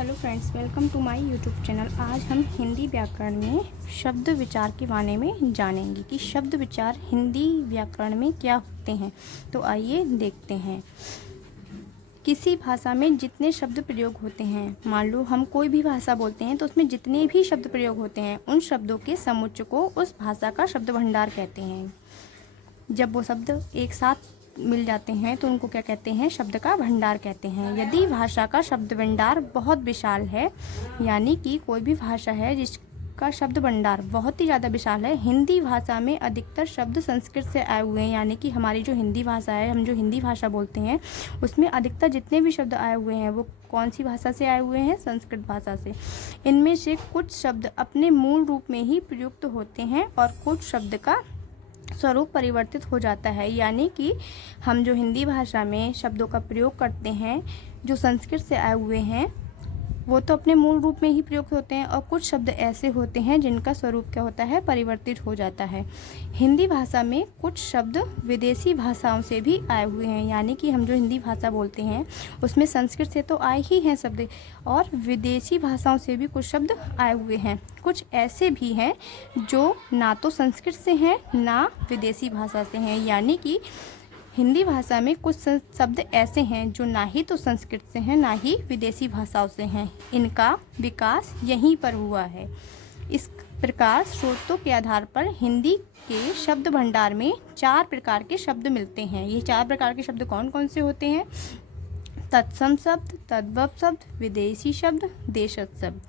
Hello friends, welcome to my YouTube channel. आज हम हिंदी व्याकरण में शब्द विचार के बारे में जानेंगे कि शब्द विचार हिंदी व्याकरण में क्या होते हैं। तो आइए देखते हैं। किसी भाषा में जितने शब्द प्रयोग होते हैं, मान लो हम कोई भी भाषा बोलते हैं तो उसमें जितने भी शब्द प्रयोग होते हैं उन शब्दों के समुच्चय को उस भाषा का शब्द भंडार कहते हैं। जब वो शब्द एक साथ मिल जाते हैं तो उनको क्या कहते हैं? शब्द का भंडार कहते हैं। यदि भाषा का शब्द भंडार बहुत विशाल है, यानी कि कोई भी भाषा है जिसका शब्द भंडार बहुत ही ज़्यादा विशाल है। हिंदी भाषा में अधिकतर शब्द संस्कृत से आए हुए हैं, यानी कि हमारी जो हिंदी भाषा है, हम जो हिंदी भाषा बोलते हैं उसमें अधिकतर जितने भी शब्द आए हुए हैं वो कौन सी भाषा से आए हुए हैं? संस्कृत भाषा से। इनमें से कुछ शब्द अपने मूल रूप में ही प्रयुक्त होते हैं और कुछ शब्द का स्वरूप परिवर्तित हो जाता है, यानी कि हम जो हिंदी भाषा में शब्दों का प्रयोग करते हैं जो संस्कृत से आए हुए हैं वो तो अपने मूल रूप में ही प्रयुक्त होते हैं, और कुछ शब्द ऐसे होते हैं जिनका स्वरूप क्या होता है? परिवर्तित हो जाता है। हिंदी भाषा में कुछ शब्द विदेशी भाषाओं से भी आए हुए हैं, यानी कि हम जो हिंदी भाषा बोलते हैं उसमें संस्कृत से तो आए ही हैं शब्द, और विदेशी भाषाओं से भी कुछ शब्द आए हुए हैं। कुछ ऐसे भी हैं जो ना तो संस्कृत से हैं ना विदेशी भाषा से हैं, यानी कि हिंदी भाषा में कुछ शब्द ऐसे हैं जो ना ही तो संस्कृत से हैं ना ही विदेशी भाषाओं से हैं। इनका विकास यहीं पर हुआ है। इस प्रकार स्रोतों के आधार पर हिंदी के शब्द भंडार में 4 प्रकार के शब्द मिलते हैं। ये 4 प्रकार के शब्द कौन कौन से होते हैं? तत्सम शब्द, तद्भव शब्द, विदेशी शब्द, देशज शब्द।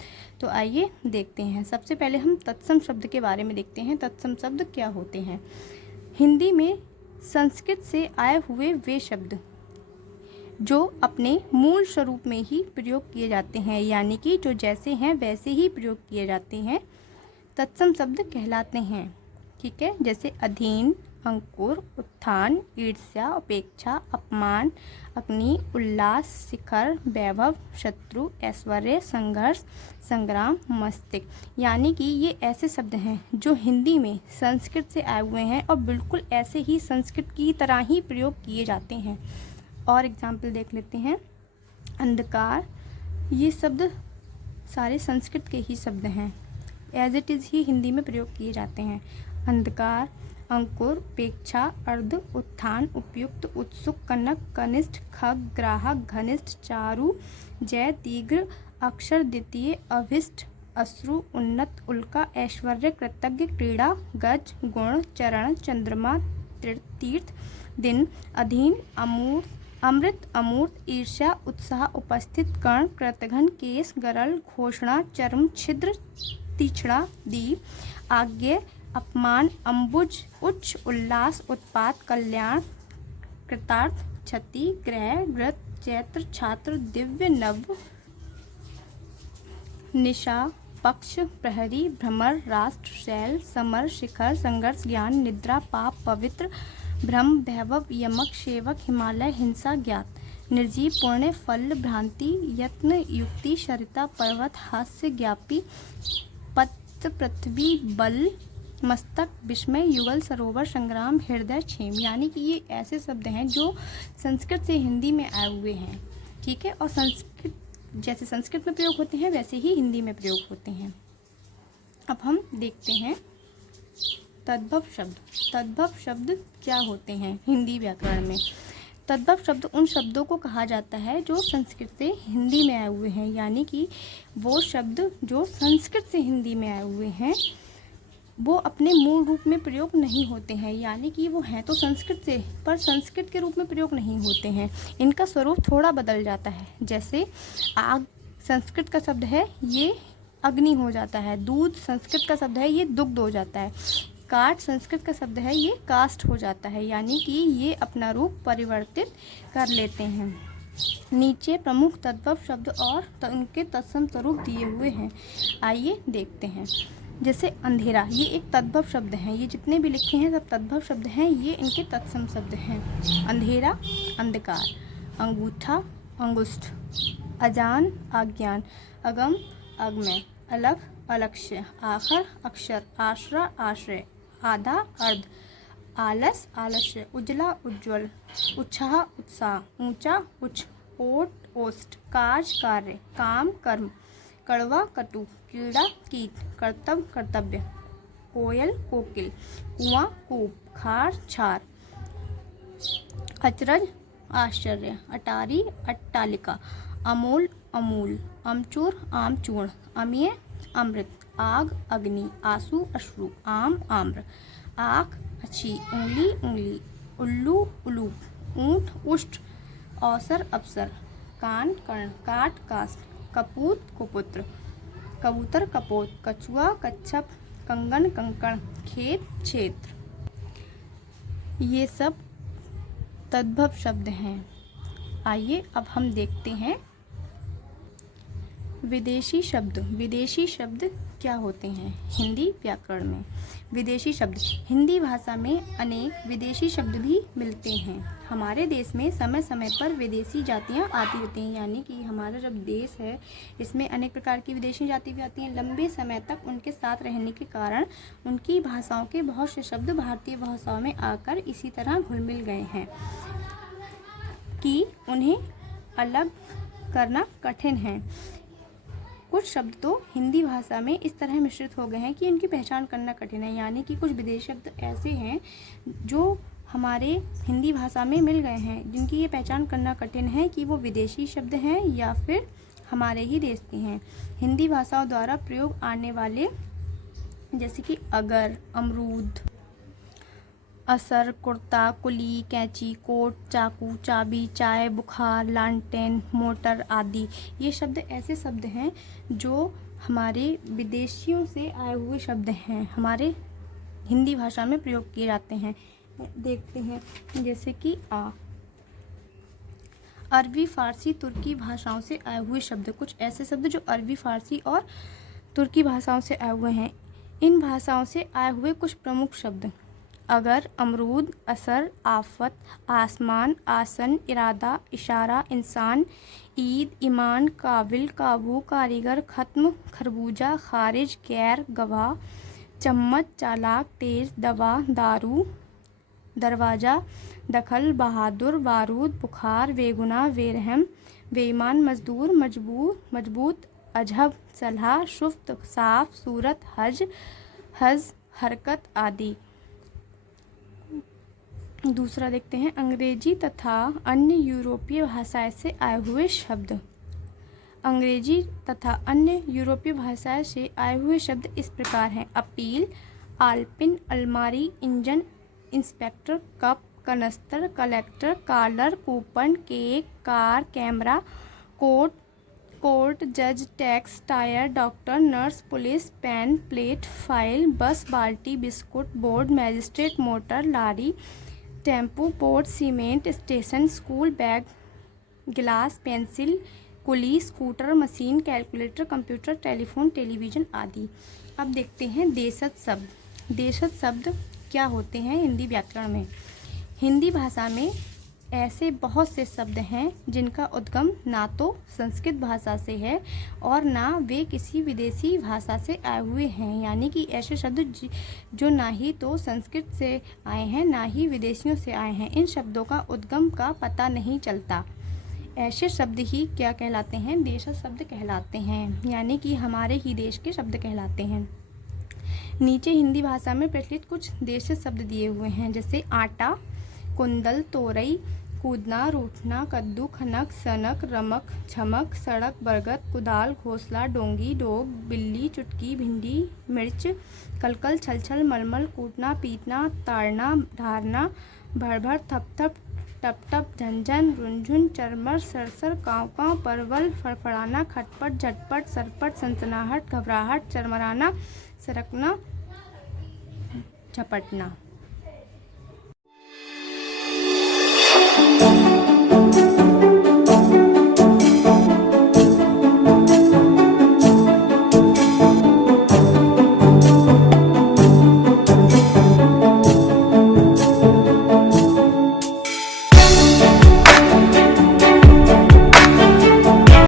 तो आइए देखते हैं। सबसे पहले हम तत्सम शब्द के बारे में देखते हैं। तत्सम शब्द क्या होते हैं? हिंदी में संस्कृत से आए हुए वे शब्द जो अपने मूल स्वरूप में ही प्रयोग किए जाते हैं, यानी कि जो जैसे हैं वैसे ही प्रयोग किए जाते हैं, तत्सम शब्द कहलाते हैं। ठीक है, जैसे अधीन, अंकुर, उत्थान, ईर्ष्या, उपेक्षा, अपमान, अग्नि, उल्लास, शिखर, वैभव, शत्रु, ऐश्वर्य, संघर्ष, संग्राम, मस्तिष्क। यानी कि ये ऐसे शब्द हैं जो हिंदी में संस्कृत से आए हुए हैं और बिल्कुल ऐसे ही संस्कृत की तरह ही प्रयोग किए जाते हैं। और एग्जाम्पल देख लेते हैं। अंधकार, ये शब्द सारे संस्कृत के ही शब्द हैं, एज इट इज़ ही हिंदी में प्रयोग किए जाते हैं। अंधकार, अंकुर, उपेक्षा, अर्ध, उत्थान, उपयुक्त, उत्सुक, कनक, कनिष्ठ, खग, ग्राहक, घनिष्ठ, चारु, जय, तीव्र, अक्षर, द्वितीय, अभिष्ट, अश्रु, उन्नत, उल्का, ऐश्वर्य, कृतज्ञ, क्रीड़ा, गज, गुण, चरण, चंद्रमा, तीर्थ, दिन, अधीन, अमृत, अमूर्त, ईर्ष्या, उत्साह, उपस्थित, कर्ण, कृतघ्न, केस, गरल, घोषणा, चर्म, छिद्र, तीक्ष्णा, दीप, आज्ञा, अपमान, अम्बुज, उच्च, उल्लास, उत्पात, कल्याण, कृतार्थ, क्षति, ग्रह, व्रत, चैत्र, छात्र, दिव्य, नव, निशा, पक्ष, प्रहरी, भ्रमर, राष्ट्र, शैल, समर, शिखर, संघर्ष, ज्ञान, निद्रा, पाप, पवित्र, भ्रम, वैभव, यमक, सेवक, हिमालय, हिंसा, ज्ञात, निर्जीव, पुण्य, फल, भ्रांति, यत्न, युक्ति, सरिता, पर्वत, हास्य, ज्ञापी, पत्र, पृथ्वी, बल, मस्तक, विस्मय, युगल, सरोवर, संग्राम, हृदय, क्षेम। यानी कि ये ऐसे शब्द हैं जो संस्कृत से हिंदी में आए हुए हैं। ठीक है, और संस्कृत जैसे संस्कृत में प्रयोग होते हैं वैसे ही हिंदी में प्रयोग होते हैं। अब हम देखते हैं तद्भव शब्द। तद्भव शब्द क्या होते हैं हिंदी व्याकरण में? तद्भव शब्द उन शब्दों को कहा जाता है जो संस्कृत से हिंदी में आए हुए हैं, यानी कि वो शब्द जो संस्कृत से हिंदी में आए हुए हैं वो अपने मूल रूप में प्रयोग नहीं होते हैं, यानी कि वो हैं तो संस्कृत से पर संस्कृत के रूप में प्रयोग नहीं होते हैं। इनका स्वरूप थोड़ा बदल जाता है। जैसे आग संस्कृत का शब्द है, ये अग्नि हो जाता है। दूध संस्कृत का शब्द है, ये दुग्ध हो जाता है। काठ संस्कृत का शब्द है, ये काष्ठ हो जाता है, यानी कि ये अपना रूप परिवर्तित कर लेते हैं। नीचे प्रमुख तद्भव शब्द और उनके तत्सम स्वरूप दिए हुए हैं, आइए देखते हैं। जैसे अंधेरा, ये एक तद्भव शब्द है। ये जितने भी लिखे हैं सब तद्भव शब्द हैं, ये इनके तत्सम शब्द हैं। अंधेरा, अंधकार, अंगूठा, अंगुष्ठ, अजान, अज्ञान, अगम, अगमय, अलग, अलक्ष्य, आखर, अक्षर, आश्रा, आश्रय, आधा, अर्ध, आलस, आलस्य, उजला, उज्ज्वल, उत्साह, उत्साह, ऊंचा, उच्च, ओट, ओष्ठ, कार्य कार्य, काम कर्म, कड़वा कटु, कीड़ा कीट, कर्तव्य कर्तव्य, कोयल कोकिल, कुआं कूप, खार छार, अचरज आश्चर्य, अटारी अट्टालिका, अमोल अमूल, अमचूर आमचूर्ण, अमेय अमृत, आग अग्नि, आंसू अश्रु, आम आम्र, आँख अच्छी, उंगली उंगली, उल्लू उल्लू, ऊँट उष्ट, अवसर अवसर, कान कर्ण, काट कास्ट, कपूत कुपुत्र, कबूतर कपोत, कछुआ कच्छप, कंगन कंकण, खेत क्षेत्र। ये सब तद्भव शब्द हैं। आइए अब हम देखते हैं विदेशी शब्द। विदेशी शब्द क्या होते हैं हिंदी व्याकरण में? विदेशी शब्द, हिंदी भाषा में अनेक विदेशी शब्द भी मिलते हैं। हमारे देश में समय समय पर विदेशी जातियाँ आती होती हैं, यानी कि हमारा जब देश है इसमें अनेक प्रकार की विदेशी जाति भी आती हैं। लंबे समय तक उनके साथ रहने के कारण उनकी भाषाओं के बहुत से शब्द भारतीय भाषाओं में आकर इसी तरह घुल मिल गए हैं कि उन्हें अलग करना कठिन है। कुछ शब्द तो हिंदी भाषा में इस तरह मिश्रित हो गए हैं कि इनकी पहचान करना कठिन है, यानी कि कुछ विदेशी शब्द ऐसे हैं जो हमारे हिंदी भाषा में मिल गए हैं, जिनकी ये पहचान करना कठिन है कि वो विदेशी शब्द हैं या फिर हमारे ही देश के हैं। हिंदी भाषाओं द्वारा प्रयोग आने वाले जैसे कि अगर, अमरूद, असर, कुर्ता, कुली, कैंची, कोट, चाकू, चाबी, चाय, बुखार, लालटेन, मोटर आदि, ये शब्द ऐसे शब्द हैं जो हमारे विदेशियों से आए हुए शब्द हैं, हमारे हिंदी भाषा में प्रयोग किए जाते हैं। देखते हैं जैसे कि अरबी, फारसी, तुर्की भाषाओं से आए हुए शब्द। कुछ ऐसे शब्द जो अरबी, फारसी और तुर्की भाषाओं से आए हुए हैं। इन भाषाओं से आए हुए कुछ प्रमुख शब्द: अगर, अमरूद, असर, आफत, आसमान, आसन, इरादा, इशारा, इंसान, ईद, ईमान, काबिल, काबू, कारीगर, खत्म, खरबूजा, खारिज, गैर, गवाह, चम्मच, चालाक, तेज, दवा, दारू, दरवाज़ा, दखल, बहादुर, बारूद, बुखार, बेगुनाह, बेरहम, बेईमान, मजदूर, मजबूर, मजबूत, अजहब, सलाह, शुफ्त, साफ, सूरत, हज, हरकत आदि। दूसरा देखते हैं अंग्रेजी तथा अन्य यूरोपीय भाषाएं से आए हुए शब्द। अंग्रेजी तथा अन्य यूरोपीय भाषाएं से आए हुए शब्द इस प्रकार हैं: अपील, आलपिन, अलमारी, इंजन, इंस्पेक्टर, कप, कनस्तर, collector, collar, coupon, cake, car, camera, court, जज, tax, tyre, doctor, nurse, police, pen, plate, file, bus, बाल्टी, biscuit, board, magistrate, motor, lorry, tempo, boat, cement, station, school bag, गिलास, pencil, कुली, scooter, machine, calculator, computer, telephone, television आदि। अब देखते हैं देशज शब्द। देशज शब्द क्या होते हैं हिंदी व्याकरण में? हिंदी भाषा में ऐसे बहुत से शब्द हैं जिनका उद्गम ना तो संस्कृत भाषा से है और ना वे किसी विदेशी भाषा से आए हुए हैं, यानी कि ऐसे शब्द जो ना ही तो संस्कृत से आए हैं ना ही विदेशियों से आए हैं। इन शब्दों का उद्गम का पता नहीं चलता। ऐसे शब्द ही क्या कहलाते हैं? देशज शब्द कहलाते हैं, यानी कि हमारे ही देश के शब्द कहलाते हैं। नीचे हिंदी भाषा में प्रचलित कुछ देशज शब्द दिए हुए हैं, जैसे आटा, कुंदल, तोरई, कूदना, रूठना, कद्दू, खनक, सनक, रमक, छमक, सड़क, बरगद, कुदाल, घोंसला, डोंगी, डोग, बिल्ली, चुटकी, भिंडी, मिर्च, कलकल, छलछल, मलमल, कूटना, पीटना, ताड़ना, ढारना, भरभर, थपथप, टपटप, झंझन, रुनझुन, चरमर, सरसर, काँव काँव, परवल, फड़फड़ाना, खटपट, झटपट, सरपट, सनसनाहट, घबराहट, चरमराना, सरकना, झपटना।